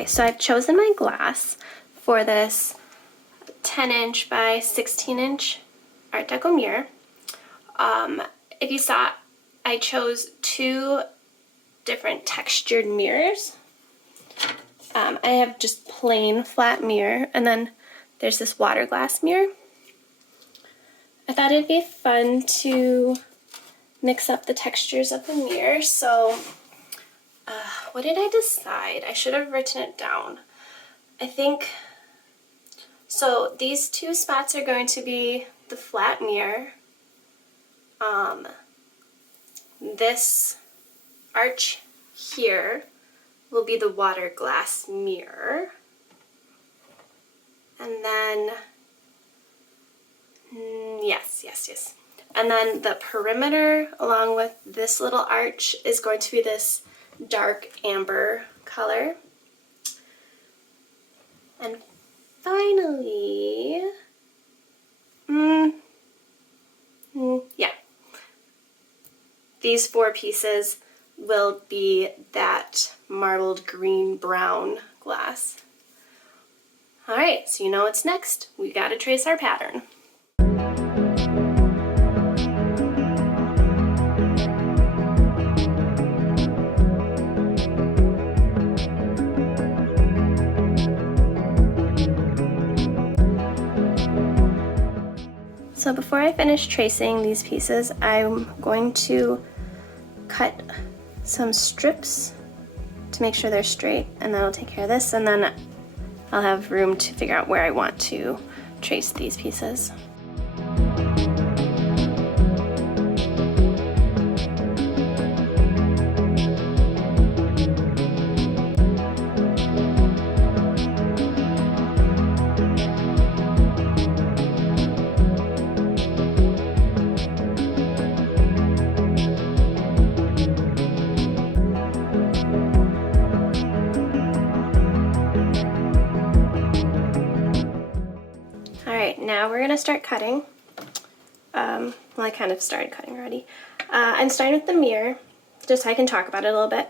Okay, so I've chosen my glass for this 10-inch by 16-inch Art Deco mirror. If you saw, I chose 2 different textured mirrors. I have just plain flat mirror, and then there's this water glass mirror. I thought it'd be fun to mix up the textures of the mirror, so what did I decide? I should have written it down. I think, so these 2 spots are going to be the flat mirror. This arch here will be the water glass mirror. And then, yes. And then the perimeter along with this little arch is going to be this dark amber color. And finally, yeah, these 4 pieces will be that marbled green-brown glass. Alright, so you know what's next. We gotta trace our pattern. So before I finish tracing these pieces, I'm going to cut some strips to make sure they're straight, and that'll take care of this, and then I'll have room to figure out where I want to trace these pieces. Now we're going to start cutting. Well, I kind of started cutting already. I'm starting with the mirror, just so I can talk about it a little bit.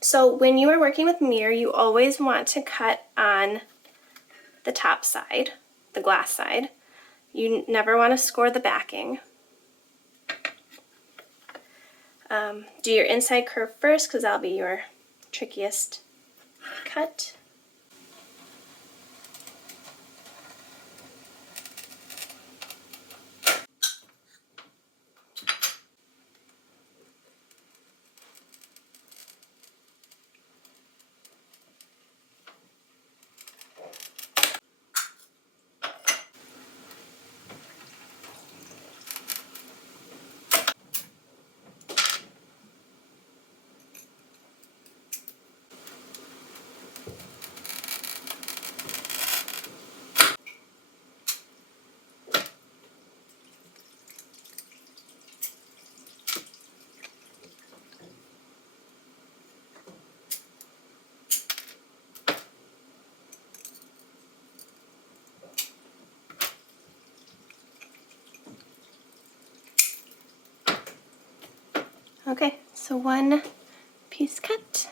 So when you are working with mirror, you always want to cut on the top side, the glass side. You never want to score the backing. Do your inside curve first, because that'll be your trickiest cut. Okay, so 1 piece cut.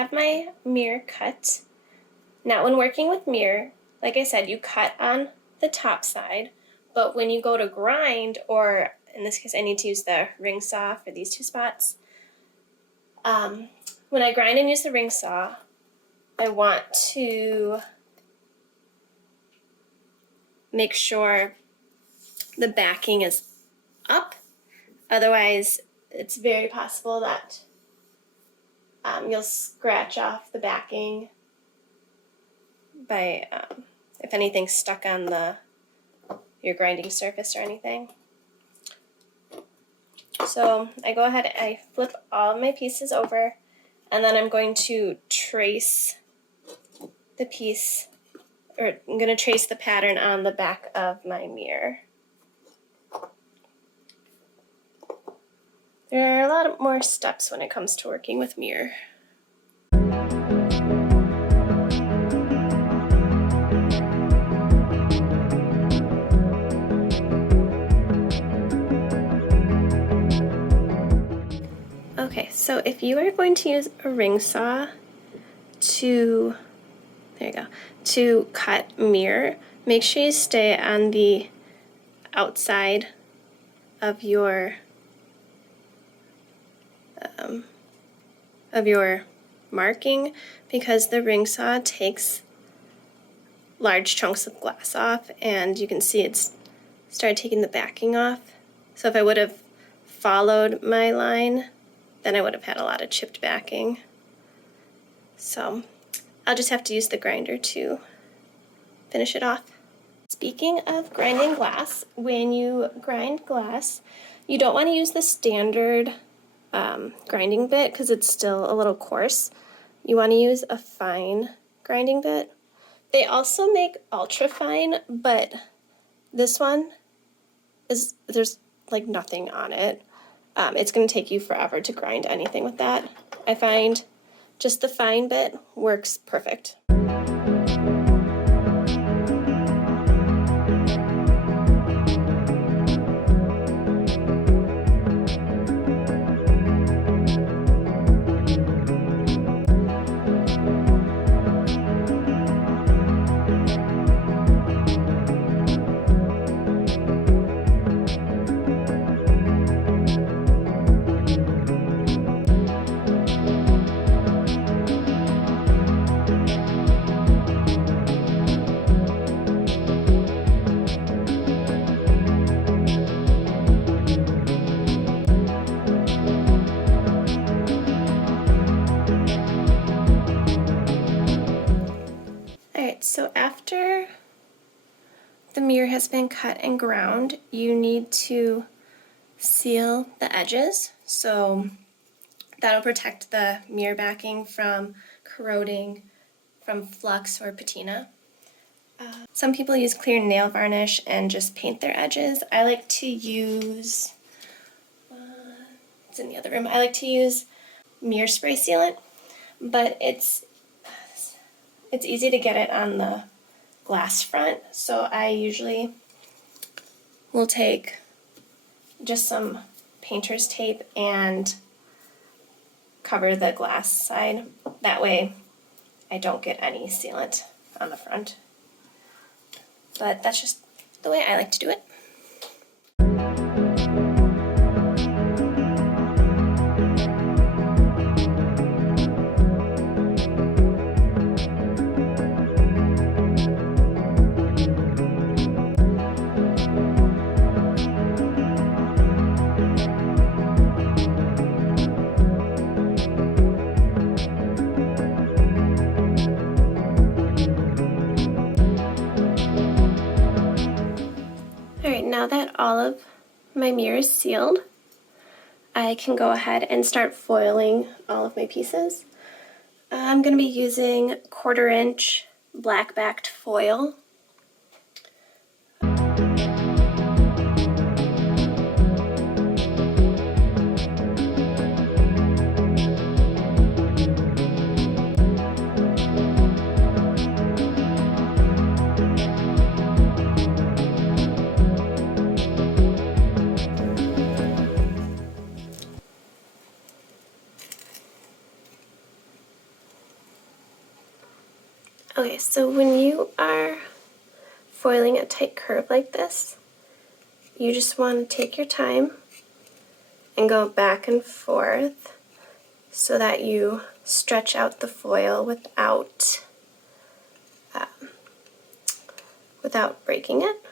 have my mirror cut. Now when working with mirror, like I said, you cut on the top side, but when you go to grind, or in this case I need to use the ring saw for these two spots, when I grind and use the ring saw, I want to make sure the backing is up. Otherwise, it's very possible that you'll scratch off the backing by if anything's stuck on your grinding surface or anything. So I go ahead and I flip all of my pieces over, and then I'm going to trace the piece, or I'm going to trace the pattern on the back of my mirror. There are a lot more steps when it comes to working with mirror. Okay, so if you are going to use a ring saw to cut mirror, make sure you stay on the outside of your marking, because the ring saw takes large chunks of glass off, and you can see it's started taking the backing off. So if I would have followed my line, then I would have had a lot of chipped backing. So I'll just have to use the grinder to finish it off. Speaking of grinding glass, when you grind glass, you don't want to use the standard grinding bit because it's still a little coarse. You want to use a fine grinding bit. They also make ultra fine, but this one there's like nothing on it. It's going to take you forever to grind anything with that. I find just the fine bit works perfect. Alright, so after the mirror has been cut and ground, you need to seal the edges. So that'll protect the mirror backing from corroding from flux or patina. Some people use clear nail varnish and just paint their edges. I like to use, it's in the other room, I like to use mirror spray sealant, but it's easy to get it on the glass front, so I usually will take just some painter's tape and cover the glass side. That way I don't get any sealant on the front. But that's just the way I like to do it. Alright, now that all of my mirror is sealed, I can go ahead and start foiling all of my pieces. I'm going to be using 1/4 inch black backed foil. Okay, so when you are foiling a tight curve like this, you just want to take your time and go back and forth so that you stretch out the foil without breaking it.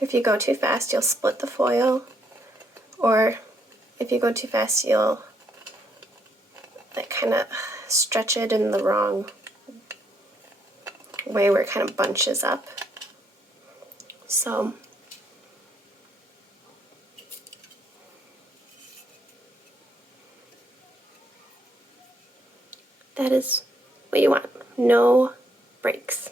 If you go too fast, you'll split the foil, or if you go too fast, you'll like kind of stretch it in the wrong way where it kind of bunches up. So that is what you want. No breaks.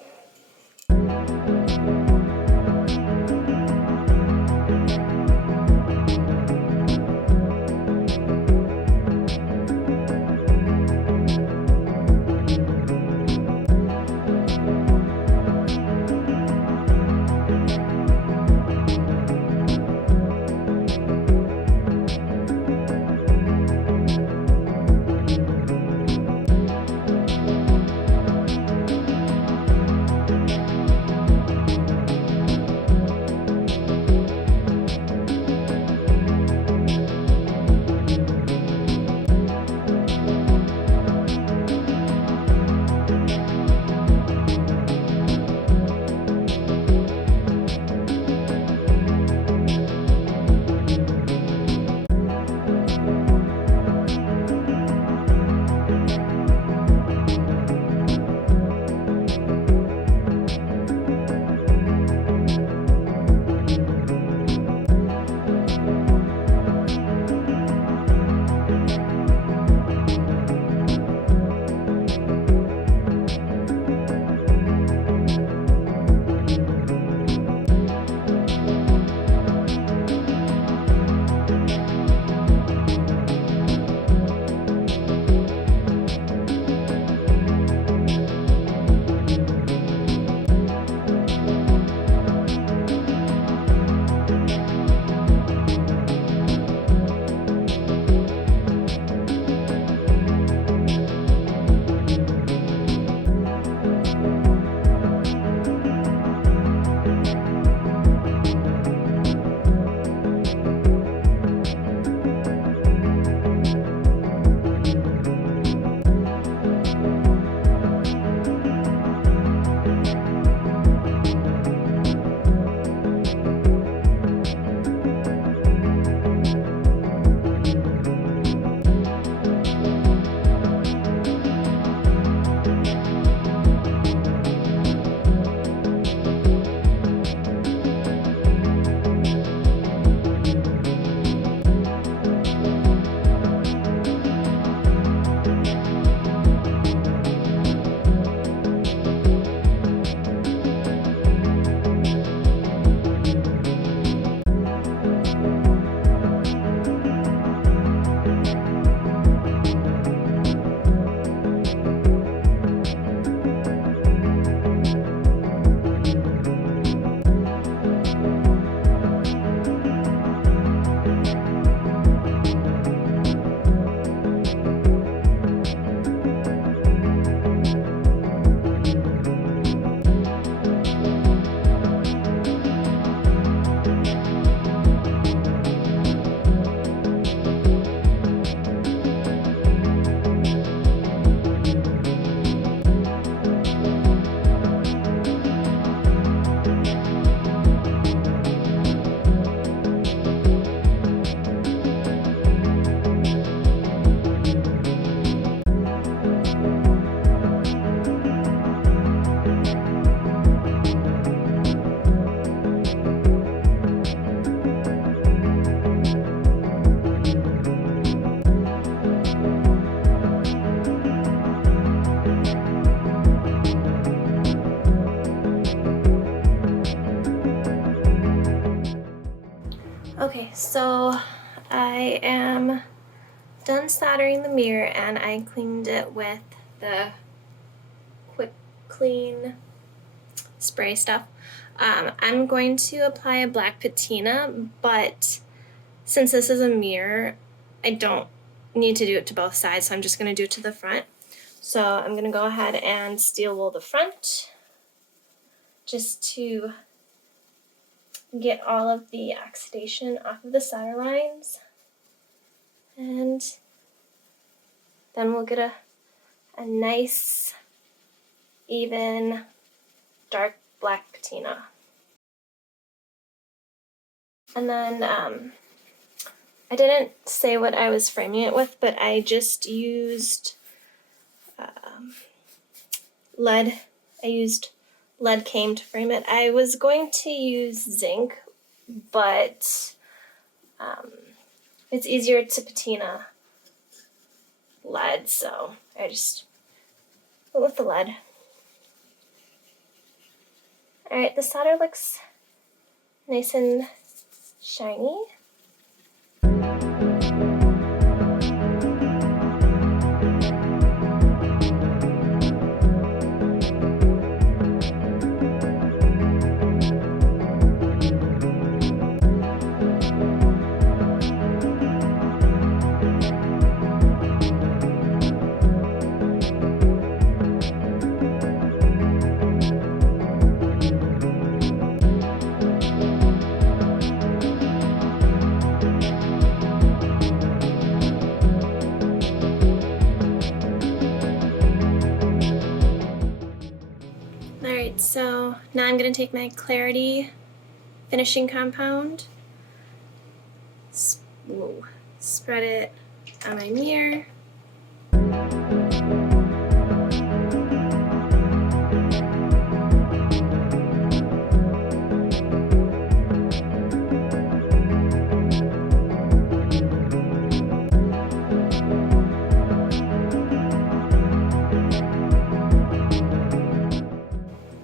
Okay, so I am done soldering the mirror and I cleaned it with the quick clean spray stuff. I'm going to apply a black patina, but since this is a mirror, I don't need to do it to both sides, so I'm just going to do it to the front. So I'm going to go ahead and steel wool the front just to get all of the oxidation off of the solder lines. And then we'll get a nice, even, dark black patina. And then I didn't say what I was framing it with, but I just used lead. I used lead came to frame it. I was going to use zinc, but it's easier to patina lead, so I just went with the lead. Alright, the solder looks nice and shiny. Alright, so now I'm going to take my Clarity finishing compound, spread it on my mirror.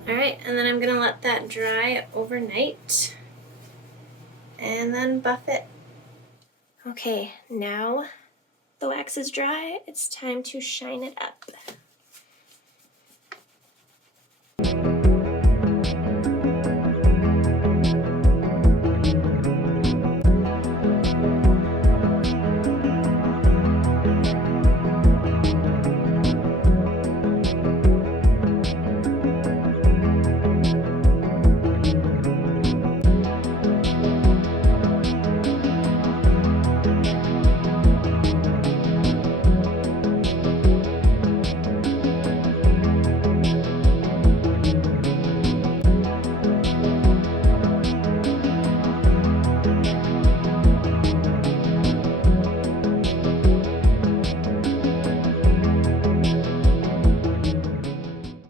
Alright, and then I'm going to let that dry overnight and then buff it. Okay, now the wax is dry, it's time to shine it up.